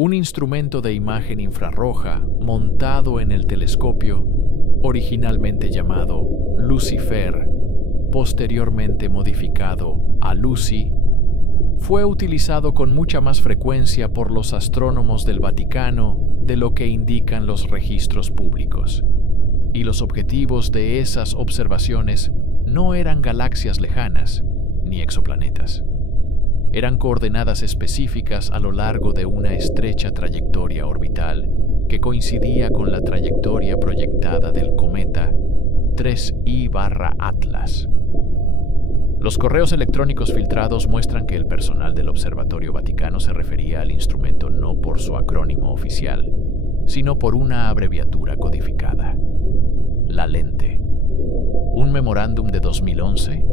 un instrumento de imagen infrarroja montado en el telescopio, originalmente llamado Lucifer, posteriormente modificado a Lucy, fue utilizado con mucha más frecuencia por los astrónomos del Vaticano de lo que indican los registros públicos. Y los objetivos de esas observaciones no eran galaxias lejanas ni exoplanetas. Eran coordenadas específicas a lo largo de una estrecha trayectoria orbital que coincidía con la trayectoria proyectada del cometa 3I/Atlas. Los correos electrónicos filtrados muestran que el personal del Observatorio Vaticano se refería al instrumento no por su acrónimo oficial, sino por una abreviatura codificada: la lente. Un memorándum de 2011,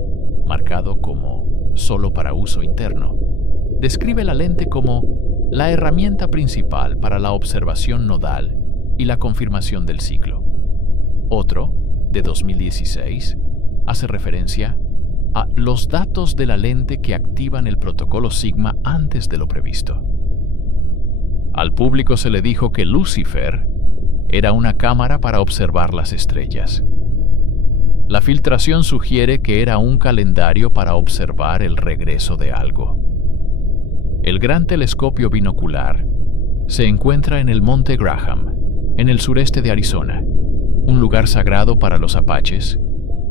marcado como solo para uso interno, describe la lente como la herramienta principal para la observación nodal y la confirmación del ciclo. Otro, de 2016, hace referencia a los datos de la lente que activan el protocolo Sigma antes de lo previsto. Al público se le dijo que Lucifer era una cámara para observar las estrellas. La filtración sugiere que era un calendario para observar el regreso de algo. El gran telescopio binocular se encuentra en el Monte Graham, en el sureste de Arizona, un lugar sagrado para los apaches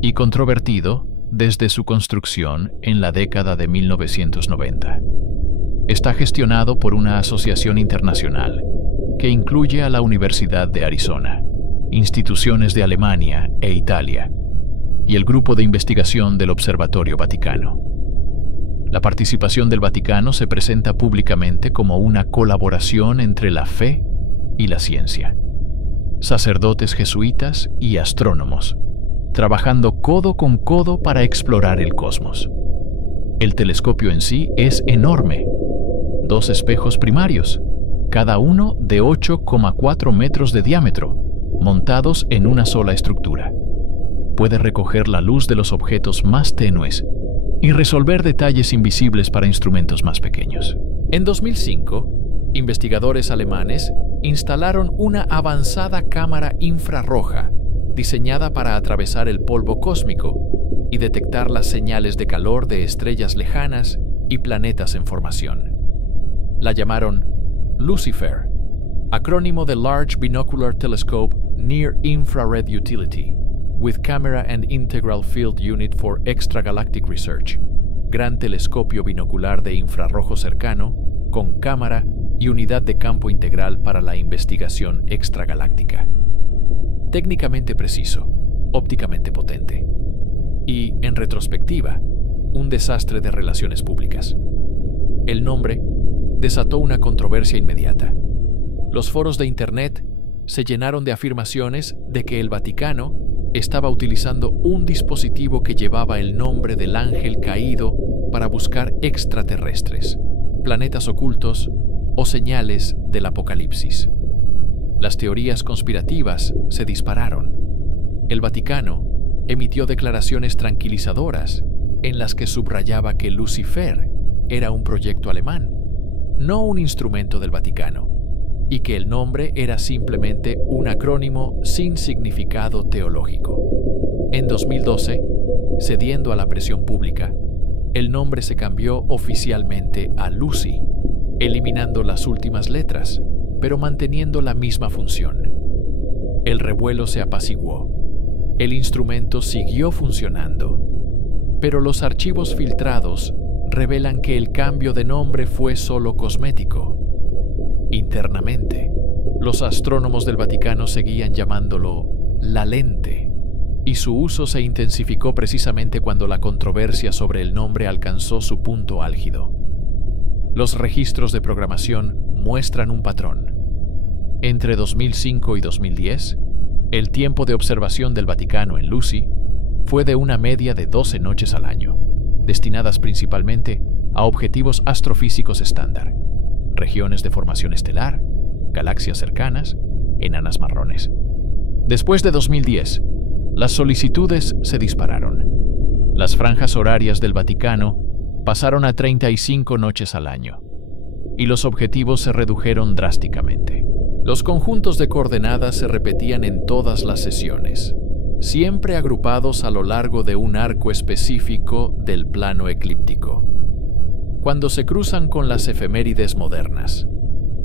y controvertido desde su construcción en la década de 1990. Está gestionado por una asociación internacional que incluye a la Universidad de Arizona, instituciones de Alemania e Italia, y el Grupo de Investigación del Observatorio Vaticano. La participación del Vaticano se presenta públicamente como una colaboración entre la fe y la ciencia. Sacerdotes jesuitas y astrónomos, trabajando codo con codo para explorar el cosmos. El telescopio en sí es enorme. 2 espejos primarios, cada uno de 8,4 metros de diámetro, montados en una sola estructura. Puede recoger la luz de los objetos más tenues y resolver detalles invisibles para instrumentos más pequeños. En 2005, investigadores alemanes instalaron una avanzada cámara infrarroja diseñada para atravesar el polvo cósmico y detectar las señales de calor de estrellas lejanas y planetas en formación. La llamaron Lucifer, acrónimo de Large Binocular Telescope Near Infrared Utility, with Camera and Integral Field Unit for Extragalactic Research, gran telescopio binocular de infrarrojo cercano, con cámara y unidad de campo integral para la investigación extragaláctica. Técnicamente preciso, ópticamente potente. Y, en retrospectiva, un desastre de relaciones públicas. El nombre desató una controversia inmediata. Los foros de Internet se llenaron de afirmaciones de que el Vaticano estaba utilizando un dispositivo que llevaba el nombre del ángel caído para buscar extraterrestres, planetas ocultos o señales del apocalipsis. Las teorías conspirativas se dispararon. El Vaticano emitió declaraciones tranquilizadoras en las que subrayaba que Lucifer era un proyecto alemán, no un instrumento del Vaticano, y que el nombre era simplemente un acrónimo sin significado teológico. En 2012, cediendo a la presión pública, el nombre se cambió oficialmente a Lucy, eliminando las últimas letras, pero manteniendo la misma función. El revuelo se apaciguó. El instrumento siguió funcionando, pero los archivos filtrados revelan que el cambio de nombre fue solo cosmético. Internamente, los astrónomos del Vaticano seguían llamándolo la lente, y su uso se intensificó precisamente cuando la controversia sobre el nombre alcanzó su punto álgido. Los registros de programación muestran un patrón. Entre 2005 y 2010, el tiempo de observación del Vaticano en Lucy fue de una media de 12 noches al año, destinadas principalmente a objetivos astrofísicos estándar, regiones de formación estelar, galaxias cercanas, enanas marrones. Después de 2010, las solicitudes se dispararon. Las franjas horarias del Vaticano pasaron a 35 noches al año. y los objetivos se redujeron drásticamente. Los conjuntos de coordenadas se repetían en todas las sesiones, siempre agrupados a lo largo de un arco específico del plano eclíptico. Cuando se cruzan con las efemérides modernas,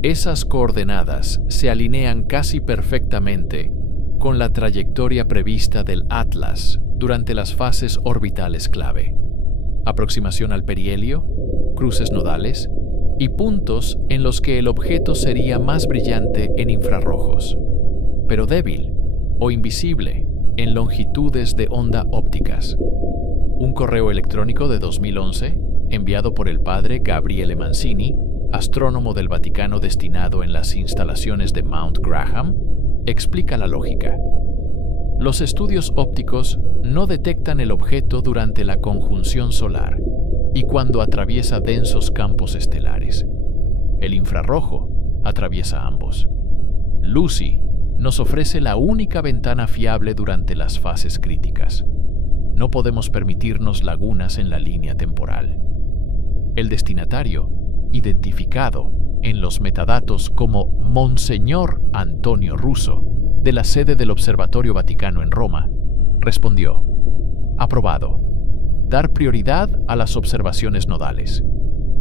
esas coordenadas se alinean casi perfectamente con la trayectoria prevista del Atlas durante las fases orbitales clave: aproximación al perihelio, cruces nodales y puntos en los que el objeto sería más brillante en infrarrojos, pero débil o invisible en longitudes de onda ópticas. Un correo electrónico de 2011, enviado por el padre Gabriele Mancini, astrónomo del Vaticano destinado en las instalaciones de Mount Graham, explica la lógica. Los estudios ópticos no detectan el objeto durante la conjunción solar y cuando atraviesa densos campos estelares. El infrarrojo atraviesa ambos. Lucy nos ofrece la única ventana fiable durante las fases críticas. No podemos permitirnos lagunas en la línea temporal. El destinatario, identificado en los metadatos como Monseñor Antonio Russo, de la sede del Observatorio Vaticano en Roma, respondió: aprobado. Dar prioridad a las observaciones nodales.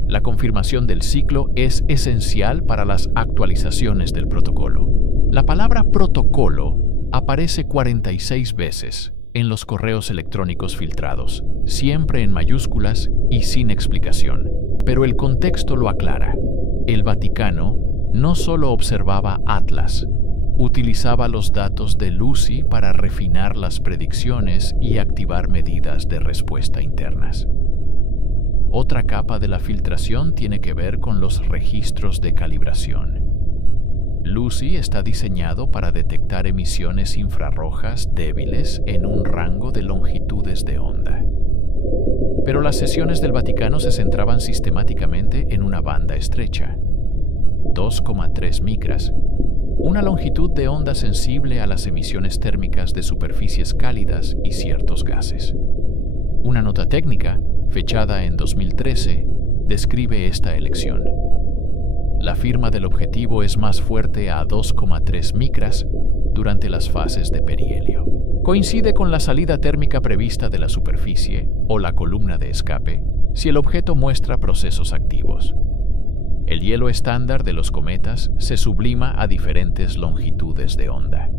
La confirmación del ciclo es esencial para las actualizaciones del protocolo. La palabra protocolo aparece 46 veces en los correos electrónicos filtrados, siempre en mayúsculas y sin explicación. Pero el contexto lo aclara. El Vaticano no solo observaba Atlas, utilizaba los datos de Lucy para refinar las predicciones y activar medidas de respuesta internas. Otra capa de la filtración tiene que ver con los registros de calibración. Lucy está diseñado para detectar emisiones infrarrojas débiles en un rango de longitudes de onda. Pero las sesiones del Vaticano se centraban sistemáticamente en una banda estrecha, 2,3 micras, una longitud de onda sensible a las emisiones térmicas de superficies cálidas y ciertos gases. Una nota técnica, fechada en 2013, describe esta elección. La firma del objetivo es más fuerte a 2,3 micras durante las fases de perihelio. Coincide con la salida térmica prevista de la superficie o la columna de escape si el objeto muestra procesos activos. El hielo estándar de los cometas se sublima a diferentes longitudes de onda.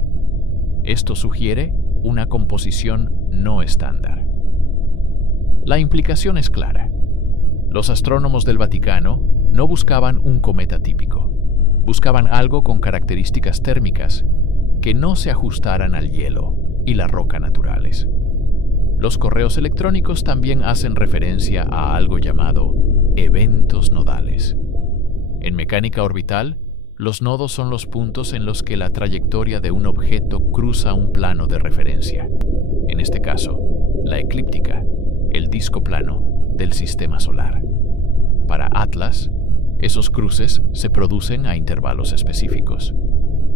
Esto sugiere una composición no estándar. La implicación es clara. Los astrónomos del Vaticano no buscaban un cometa típico. Buscaban algo con características térmicas que no se ajustaran al hielo y la roca naturales. Los correos electrónicos también hacen referencia a algo llamado eventos nodales. En mecánica orbital, los nodos son los puntos en los que la trayectoria de un objeto cruza un plano de referencia. En este caso, la eclíptica, el disco plano del sistema solar. Para Atlas, esos cruces se producen a intervalos específicos.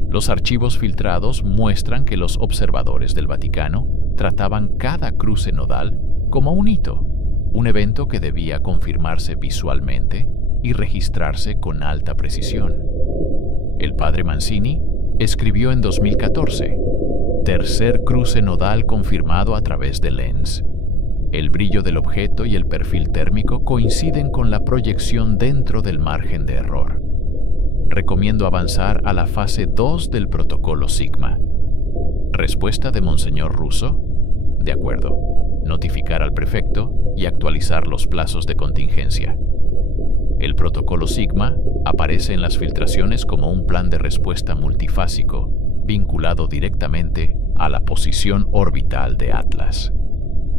Los archivos filtrados muestran que los observadores del Vaticano trataban cada cruce nodal como un hito, un evento que debía confirmarse visualmente y registrarse con alta precisión. El padre Mancini escribió en 2014: tercer cruce nodal confirmado a través de LENS. El brillo del objeto y el perfil térmico coinciden con la proyección dentro del margen de error. Recomiendo avanzar a la fase 2 del protocolo Sigma. Respuesta de Monseñor Russo: de acuerdo. Notificar al prefecto y actualizar los plazos de contingencia. El protocolo Sigma aparece en las filtraciones como un plan de respuesta multifásico vinculado directamente a la posición orbital de Atlas.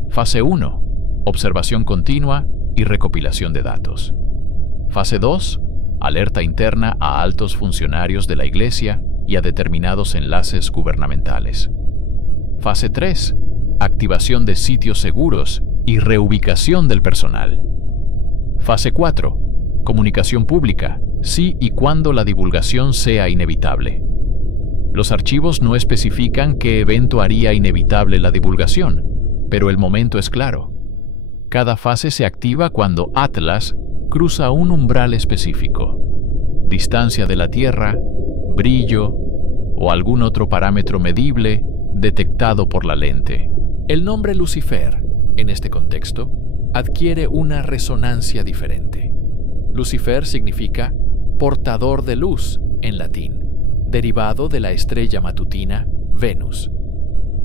Fase 1. Observación continua y recopilación de datos. Fase 2. Alerta interna a altos funcionarios de la Iglesia y a determinados enlaces gubernamentales. Fase 3. Activación de sitios seguros y reubicación del personal. Fase 4. Comunicación pública, si y cuando la divulgación sea inevitable. Los archivos no especifican qué evento haría inevitable la divulgación, pero el momento es claro. Cada fase se activa cuando Atlas cruza un umbral específico. distancia de la Tierra, brillo o algún otro parámetro medible detectado por la lente. El nombre Lucifer, en este contexto, adquiere una resonancia diferente. Lucifer significa portador de luz en latín, derivado de la estrella matutina Venus.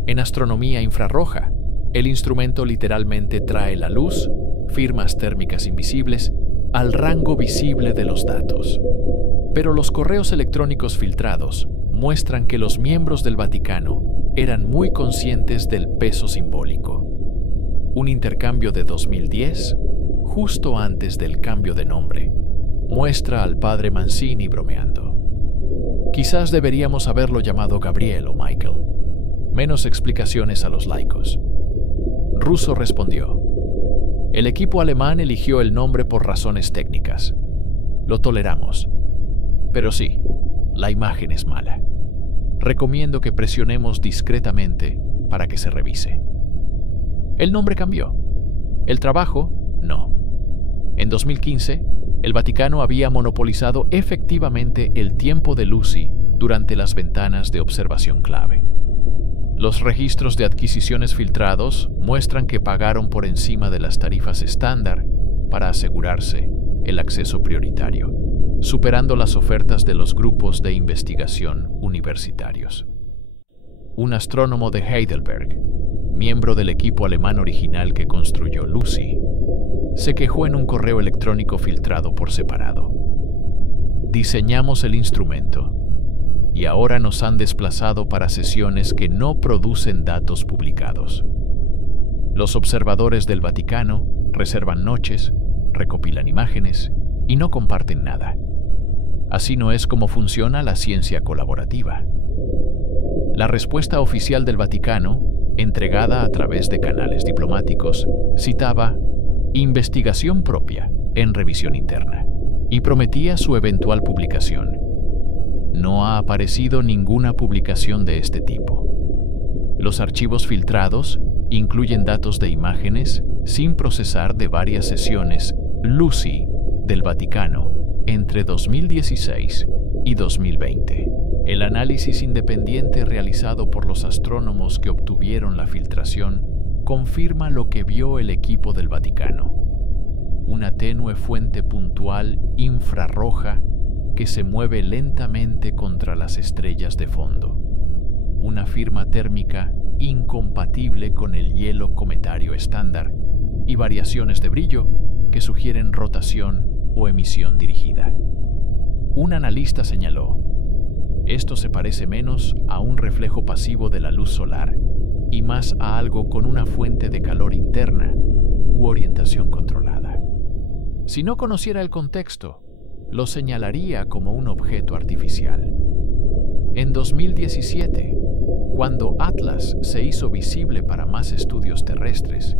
En astronomía infrarroja, el instrumento literalmente trae la luz, firmas térmicas invisibles, al rango visible de los datos. Pero los correos electrónicos filtrados muestran que los miembros del Vaticano eran muy conscientes del peso simbólico. Un intercambio de 2010, justo antes del cambio de nombre, muestra al padre Mancini bromeando. Quizás deberíamos haberlo llamado Gabriel o Michael. Menos explicaciones a los laicos. Russo respondió. El equipo alemán eligió el nombre por razones técnicas. Lo toleramos. Pero sí, la imagen es mala. Recomiendo que presionemos discretamente para que se revise. El nombre cambió. El trabajo, no. En 2015, el Vaticano había monopolizado efectivamente el tiempo de Lucy durante las ventanas de observación clave. Los registros de adquisiciones filtrados muestran que pagaron por encima de las tarifas estándar para asegurarse el acceso prioritario, superando las ofertas de los grupos de investigación universitarios. Un astrónomo de Heidelberg, miembro del equipo alemán original que construyó Lucy, se quejó en un correo electrónico filtrado por separado. Diseñamos el instrumento y ahora nos han desplazado para sesiones que no producen datos publicados. Los observadores del Vaticano reservan noches, recopilan imágenes y no comparten nada. Así no es como funciona la ciencia colaborativa. La respuesta oficial del Vaticano, entregada a través de canales diplomáticos, citaba investigación propia en revisión interna y prometía su eventual publicación. No ha aparecido ninguna publicación de este tipo. Los archivos filtrados incluyen datos de imágenes sin procesar de varias sesiones Lucy del Vaticano entre 2016 y 2020. El análisis independiente realizado por los astrónomos que obtuvieron la filtración confirma lo que vio el equipo del Vaticano: una tenue fuente puntual infrarroja que se mueve lentamente contra las estrellas de fondo, una firma térmica incompatible con el hielo cometario estándar y variaciones de brillo que sugieren rotación o emisión dirigida. Un analista señaló: esto se parece menos a un reflejo pasivo de la luz solar y más a algo con una fuente de calor interna u orientación controlada. Si no conociera el contexto, lo señalaría como un objeto artificial. En 2017, cuando Atlas se hizo visible para más estudios terrestres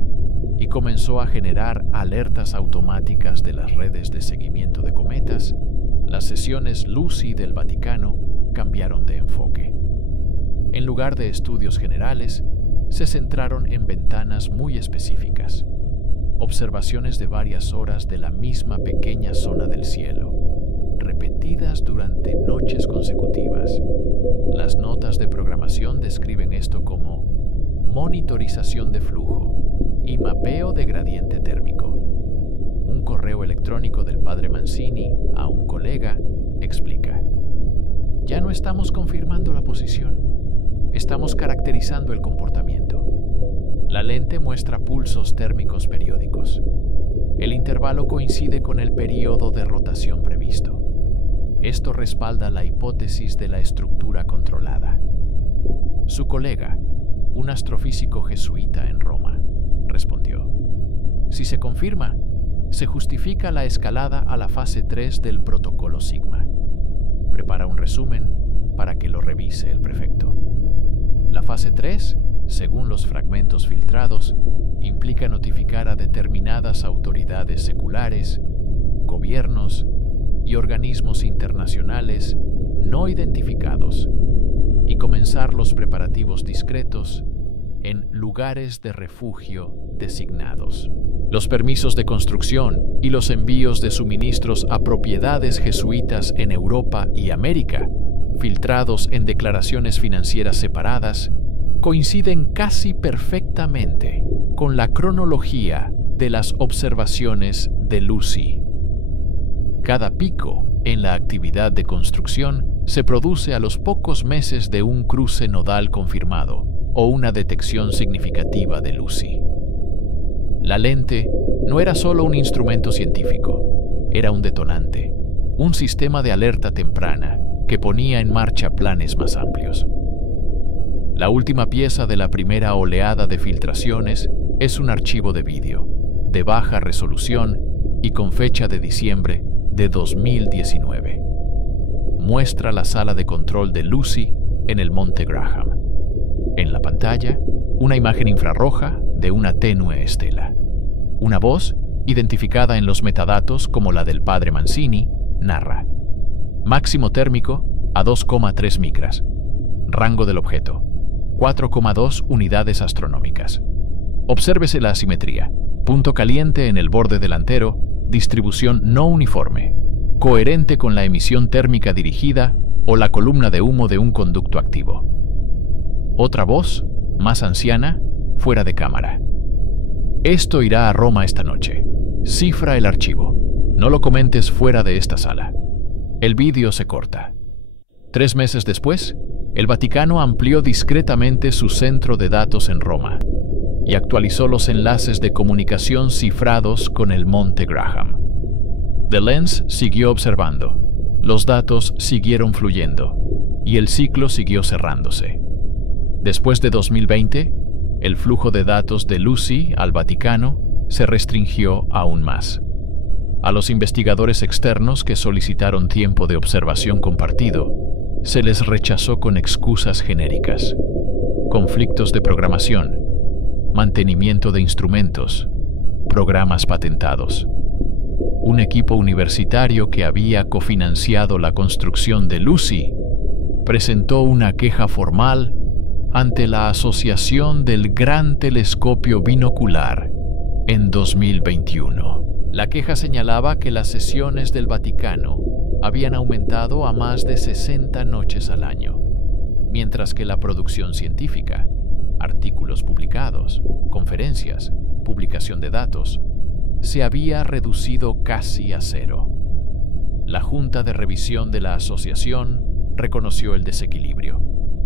y comenzó a generar alertas automáticas de las redes de seguimiento de cometas, las sesiones Lucy del Vaticano cambiaron de enfoque. En lugar de estudios generales, se centraron en ventanas muy específicas, observaciones de varias horas de la misma pequeña zona del cielo, repetidas durante noches consecutivas. Las notas de programación describen esto como monitorización de flujo y mapeo de gradiente térmico. Un correo electrónico del padre Mancini a un colega explica: ya no estamos confirmando la posición, estamos caracterizando el comportamiento. La lente muestra pulsos térmicos periódicos. El intervalo coincide con el período de rotación previsto. Esto respalda la hipótesis de la estructura controlada. Su colega, un astrofísico jesuita en Roma, respondió: si se confirma, se justifica la escalada a la fase 3 del protocolo Sigma. Prepara un resumen para que lo revise el prefecto. La fase 3, según los fragmentos filtrados, implica notificar a determinadas autoridades seculares, gobiernos y organismos internacionales no identificados y comenzar los preparativos discretos en lugares de refugio designados. Los permisos de construcción y los envíos de suministros a propiedades jesuitas en Europa y América, filtrados en declaraciones financieras separadas, coinciden casi perfectamente con la cronología de las observaciones de Lucy. Cada pico en la actividad de construcción se produce a los pocos meses de un cruce nodal confirmado o una detección significativa de Lucy. La lente no era solo un instrumento científico, era un detonante, un sistema de alerta temprana que ponía en marcha planes más amplios. La última pieza de la primera oleada de filtraciones es un archivo de vídeo, de baja resolución y con fecha de diciembre de 2019. Muestra la sala de control de Lucy en el Monte Graham. En la pantalla, una imagen infrarroja de una tenue estela. Una voz, identificada en los metadatos como la del padre Mancini, narra: máximo térmico a 2,3 micras. Rango del objeto: 4,2 unidades astronómicas. Obsérvese la asimetría. Punto caliente en el borde delantero, distribución no uniforme, coherente con la emisión térmica dirigida o la columna de humo de un conducto activo. Otra voz, más anciana, fuera de cámara: esto irá a Roma esta noche. Cifra el archivo. No lo comentes fuera de esta sala. El vídeo se corta. 3 meses después, el Vaticano amplió discretamente su centro de datos en Roma y actualizó los enlaces de comunicación cifrados con el Monte Graham. The Lens siguió observando, los datos siguieron fluyendo y el ciclo siguió cerrándose. Después de 2020, el flujo de datos de Lucy al Vaticano se restringió aún más. A los investigadores externos que solicitaron tiempo de observación compartido, se les rechazó con excusas genéricas: conflictos de programación, mantenimiento de instrumentos, programas patentados. Un equipo universitario que había cofinanciado la construcción de Lucy presentó una queja formal ante la Asociación del Gran Telescopio Binocular en 2021. La queja señalaba que las sesiones del Vaticano habían aumentado a más de 60 noches al año, mientras que la producción científica, artículos publicados, conferencias, publicación de datos, se había reducido casi a cero. La Junta de Revisión de la Asociación reconoció el desequilibrio,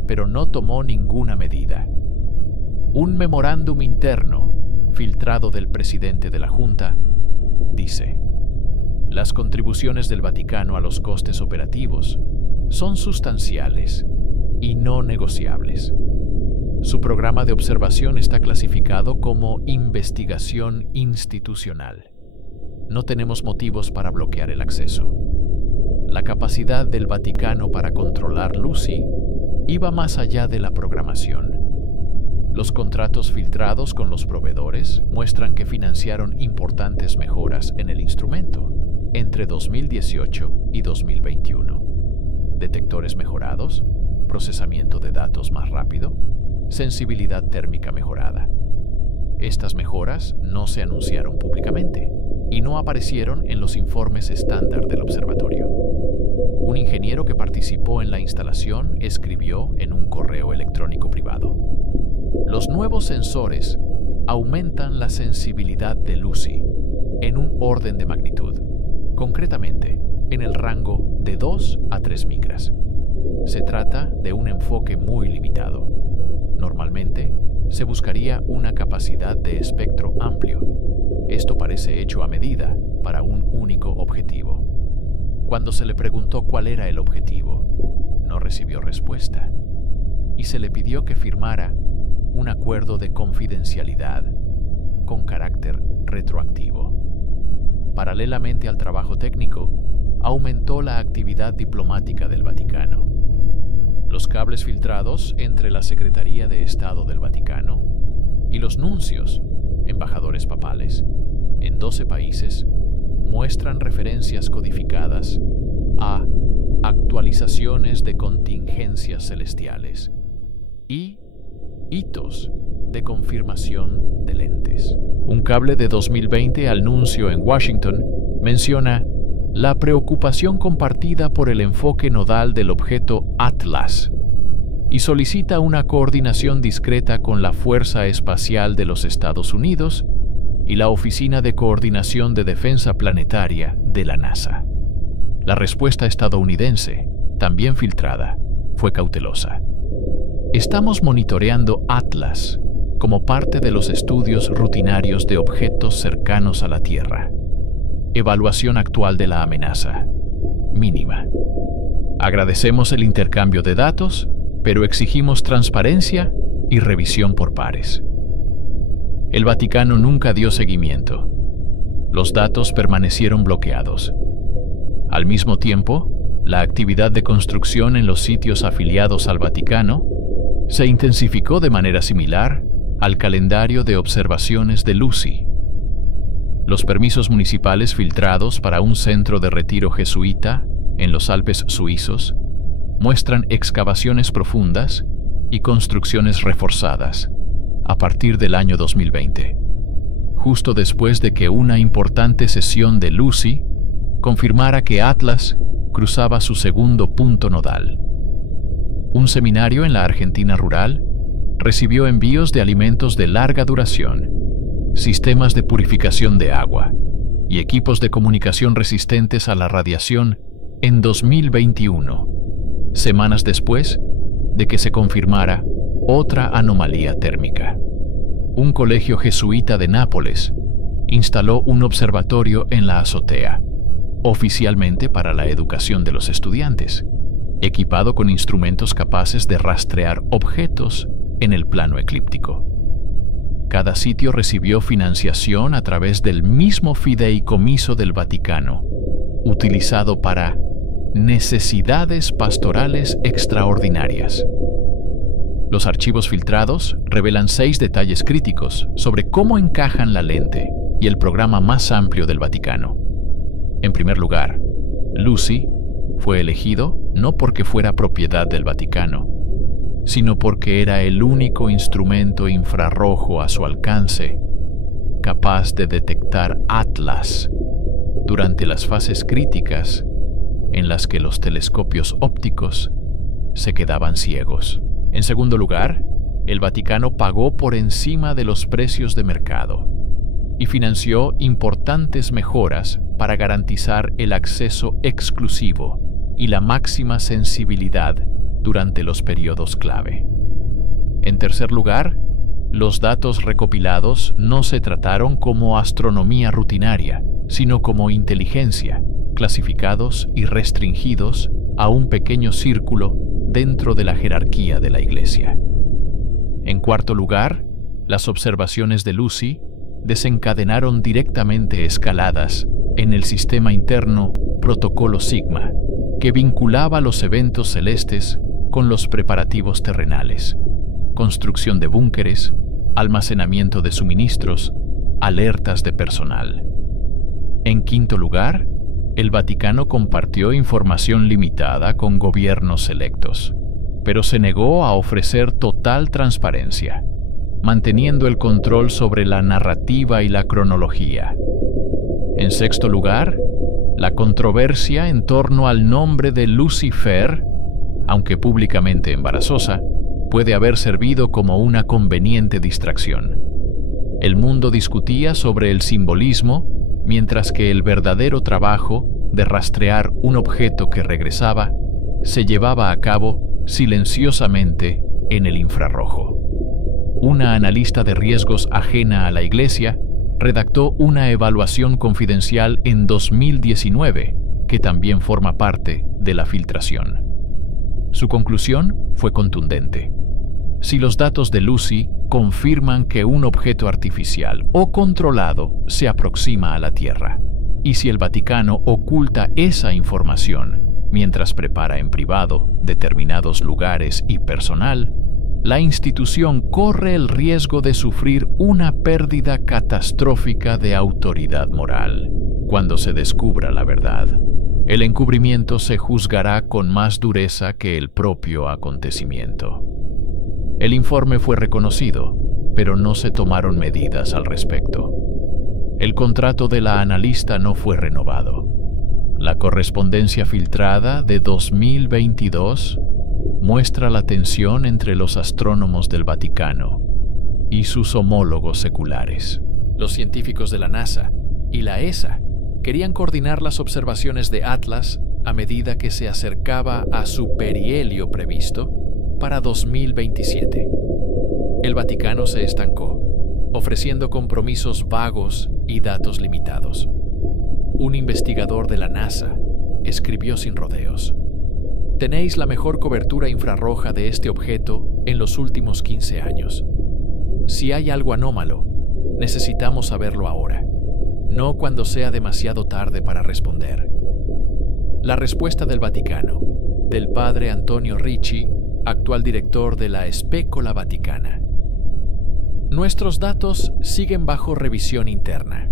pero no tomó ninguna medida. Un memorándum interno, filtrado del presidente de la Junta, dice: las contribuciones del Vaticano a los costes operativos son sustanciales y no negociables. Su programa de observación está clasificado como investigación institucional. No tenemos motivos para bloquear el acceso. La capacidad del Vaticano para controlar Lucy iba más allá de la programación. Los contratos filtrados con los proveedores muestran que financiaron importantes mejoras en el instrumento entre 2018 y 2021. Detectores mejorados, procesamiento de datos más rápido, sensibilidad térmica mejorada. Estas mejoras no se anunciaron públicamente y no aparecieron en los informes estándar del observatorio. Un ingeniero que participó en la instalación escribió en un correo electrónico privado: los nuevos sensores aumentan la sensibilidad de Lucy en un orden de magnitud, concretamente en el rango de 2 a 3 micras. Se trata de un enfoque muy limitado. Normalmente, se buscaría una capacidad de espectro amplio. Esto parece hecho a medida para un único objetivo. Cuando se le preguntó cuál era el objetivo, no recibió respuesta y se le pidió que firmara un acuerdo de confidencialidad con carácter retroactivo. Paralelamente al trabajo técnico, aumentó la actividad diplomática del Vaticano. Los cables filtrados entre la Secretaría de Estado del Vaticano y los nuncios, embajadores papales, en 12 países, muestran referencias codificadas a actualizaciones de contingencias celestiales y hitos de confirmación de lentes. Un cable de 2020 al nuncio en Washington menciona la preocupación compartida por el enfoque nodal del objeto Atlas y solicita una coordinación discreta con la Fuerza Espacial de los Estados Unidos y la Oficina de Coordinación de Defensa Planetaria de la NASA. La respuesta estadounidense, también filtrada, fue cautelosa. Estamos monitoreando Atlas como parte de los estudios rutinarios de objetos cercanos a la Tierra. Evaluación actual de la amenaza. Mínima. Agradecemos el intercambio de datos, pero exigimos transparencia y revisión por pares. El Vaticano nunca dio seguimiento. Los datos permanecieron bloqueados. Al mismo tiempo, la actividad de construcción en los sitios afiliados al Vaticano se intensificó de manera similar al calendario de observaciones de Lucy. Los permisos municipales filtrados para un centro de retiro jesuita en los Alpes suizos muestran excavaciones profundas y construcciones reforzadas a partir del año 2020, justo después de que una importante sesión de Lucy confirmara que Atlas cruzaba su segundo punto nodal. Un seminario en la Argentina rural recibió envíos de alimentos de larga duración, sistemas de purificación de agua y equipos de comunicación resistentes a la radiación en 2021, semanas después de que se confirmara otra anomalía térmica. Un colegio jesuita de Nápoles instaló un observatorio en la azotea, oficialmente para la educación de los estudiantes, equipado con instrumentos capaces de rastrear objetos en el plano eclíptico. Cada sitio recibió financiación a través del mismo fideicomiso del Vaticano, utilizado para necesidades pastorales extraordinarias. Los archivos filtrados revelan 6 detalles críticos sobre cómo encajan la lente y el programa más amplio del Vaticano. En primer lugar, Lucy fue elegido no porque fuera propiedad del Vaticano, sino porque era el único instrumento infrarrojo a su alcance capaz de detectar Atlas durante las fases críticas en las que los telescopios ópticos se quedaban ciegos. En segundo lugar, el Vaticano pagó por encima de los precios de mercado y financió importantes mejoras para garantizar el acceso exclusivo y la máxima sensibilidad durante los periodos clave. En tercer lugar, los datos recopilados no se trataron como astronomía rutinaria, sino como inteligencia, clasificados y restringidos a un pequeño círculo dentro de la jerarquía de la Iglesia. En cuarto lugar, las observaciones de Lucy desencadenaron directamente escaladas en el sistema interno Protocolo Sigma, que vinculaba los eventos celestes con los preparativos terrenales, construcción de búnkeres, almacenamiento de suministros, alertas de personal. En quinto lugar, el Vaticano compartió información limitada con gobiernos selectos, pero se negó a ofrecer total transparencia, manteniendo el control sobre la narrativa y la cronología. En sexto lugar, la controversia en torno al nombre de Lucifer, aunque públicamente embarazosa, puede haber servido como una conveniente distracción. El mundo discutía sobre el simbolismo, mientras que el verdadero trabajo de rastrear un objeto que regresaba se llevaba a cabo silenciosamente en el infrarrojo. Una analista de riesgos ajena a la Iglesia redactó una evaluación confidencial en 2019 que también forma parte de la filtración. Su conclusión fue contundente. Si los datos de Lucy confirman que un objeto artificial o controlado se aproxima a la Tierra, y si el Vaticano oculta esa información mientras prepara en privado determinados lugares y personal, la institución corre el riesgo de sufrir una pérdida catastrófica de autoridad moral. Cuando se descubra la verdad, el encubrimiento se juzgará con más dureza que el propio acontecimiento. El informe fue reconocido, pero no se tomaron medidas al respecto. El contrato de la analista no fue renovado. La correspondencia filtrada de 2022 muestra la tensión entre los astrónomos del Vaticano y sus homólogos seculares. Los científicos de la NASA y la ESA querían coordinar las observaciones de Atlas a medida que se acercaba a su perihelio previsto para 2027. El Vaticano se estancó, ofreciendo compromisos vagos y datos limitados. Un investigador de la NASA escribió sin rodeos: «Tenéis la mejor cobertura infrarroja de este objeto en los últimos 15 años. Si hay algo anómalo, necesitamos saberlo ahora, no cuando sea demasiado tarde para responder». La respuesta del Vaticano, del padre Antonio Ricci, actual director de la Spécola Vaticana: «Nuestros datos siguen bajo revisión interna.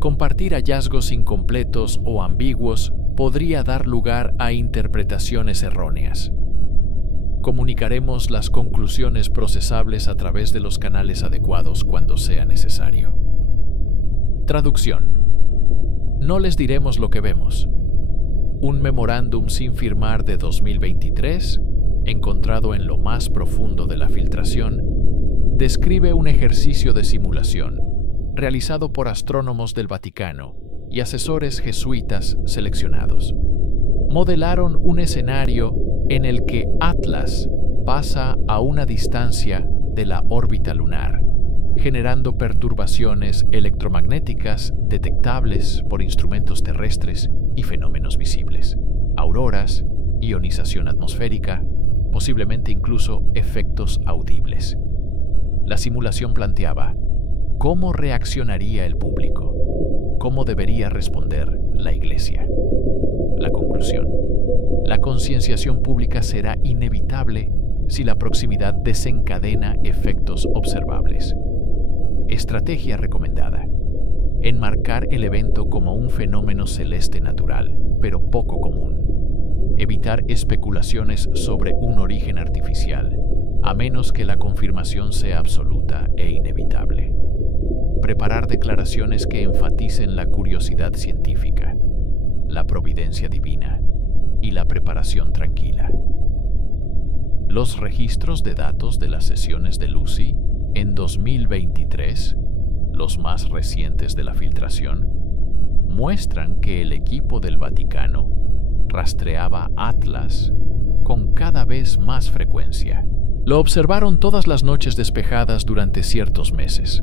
Compartir hallazgos incompletos o ambiguos podría dar lugar a interpretaciones erróneas. Comunicaremos las conclusiones procesables a través de los canales adecuados cuando sea necesario». Traducción: no les diremos lo que vemos. Un memorándum sin firmar de 2023, encontrado en lo más profundo de la filtración, describe un ejercicio de simulación realizado por astrónomos del Vaticano y asesores jesuitas seleccionados. Modelaron un escenario en el que Atlas pasa a una distancia de la órbita lunar, generando perturbaciones electromagnéticas detectables por instrumentos terrestres y fenómenos visibles, auroras, ionización atmosférica, posiblemente incluso efectos audibles. La simulación planteaba: ¿cómo reaccionaría el público? ¿Cómo debería responder la Iglesia? La conclusión: la concienciación pública será inevitable si la proximidad desencadena efectos observables. Estrategia recomendada: enmarcar el evento como un fenómeno celeste natural, pero poco común. Evitar especulaciones sobre un origen artificial, a menos que la confirmación sea absoluta e inevitable. Preparar declaraciones que enfaticen la curiosidad científica, la providencia divina y la preparación tranquila. Los registros de datos de las sesiones de Lucy en 2023, los más recientes de la filtración, muestran que el equipo del Vaticano rastreaba Atlas con cada vez más frecuencia. Lo observaron todas las noches despejadas durante ciertos meses,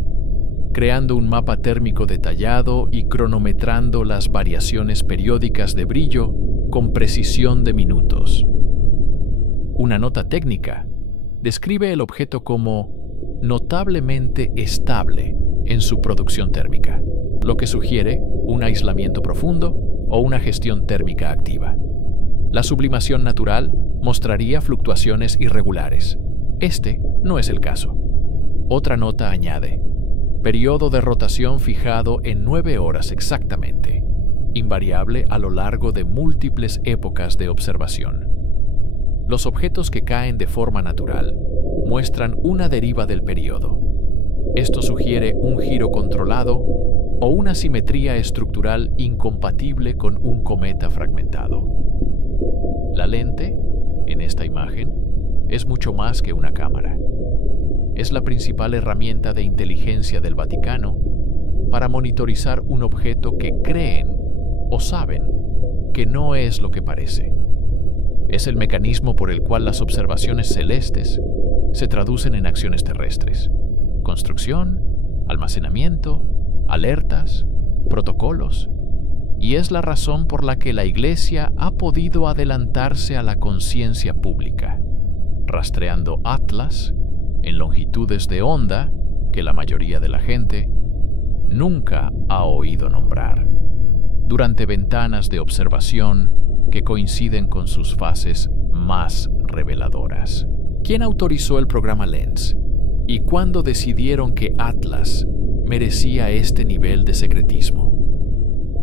creando un mapa térmico detallado y cronometrando las variaciones periódicas de brillo con precisión de minutos. Una nota técnica describe el objeto como notablemente estable en su producción térmica, lo que sugiere un aislamiento profundo o una gestión térmica activa. La sublimación natural mostraría fluctuaciones irregulares. Este no es el caso. Otra nota añade: periodo de rotación fijado en 9 horas exactamente, invariable a lo largo de múltiples épocas de observación. Los objetos que caen de forma natural muestran una deriva del periodo. Esto sugiere un giro controlado o una simetría estructural incompatible con un cometa fragmentado. La lente, en esta imagen, es mucho más que una cámara. Es la principal herramienta de inteligencia del Vaticano para monitorizar un objeto que creen o saben que no es lo que parece. Es el mecanismo por el cual las observaciones celestes se traducen en acciones terrestres: construcción, almacenamiento, alertas, protocolos, y es la razón por la que la Iglesia ha podido adelantarse a la conciencia pública, rastreando Atlas en longitudes de onda que la mayoría de la gente nunca ha oído nombrar, durante ventanas de observación que coinciden con sus fases más reveladoras. ¿Quién autorizó el programa LENS? ¿Y cuándo decidieron que Atlas merecía este nivel de secretismo?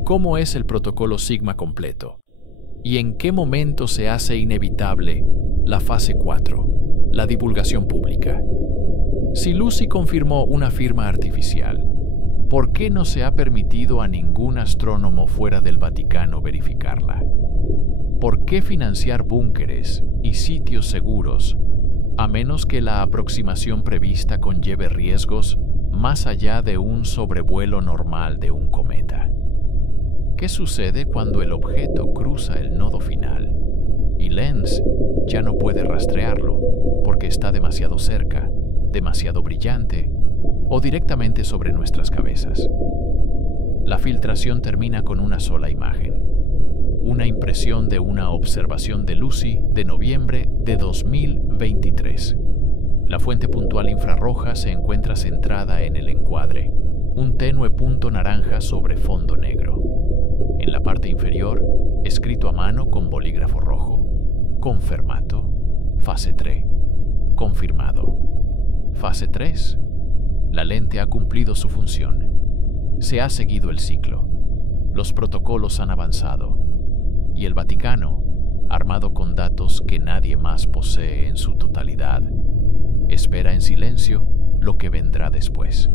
¿Cómo es el protocolo Sigma completo? ¿Y en qué momento se hace inevitable la fase 4, la divulgación pública? Si Lucy confirmó una firma artificial, ¿Por qué no se ha permitido a ningún astrónomo fuera del Vaticano verificarla? ¿Por qué financiar búnkeres y sitios seguros, a menos que la aproximación prevista conlleve riesgos más allá de un sobrevuelo normal de un cometa? ¿Qué sucede cuando el objeto cruza el nodo final y Lenz ya no puede rastrearlo porque está demasiado cerca, demasiado brillante o directamente sobre nuestras cabezas? La filtración termina con una sola imagen, una impresión de una observación de Lucy de noviembre de 2023. La fuente puntual infrarroja se encuentra centrada en el encuadre, un tenue punto naranja sobre fondo negro. En la parte inferior, escrito a mano con bolígrafo rojo: Confermato, fase 3. Confirmado. Fase 3. La lente ha cumplido su función. Se ha seguido el ciclo. Los protocolos han avanzado. Y el Vaticano, armado con datos que nadie más posee en su totalidad, espera en silencio lo que vendrá después.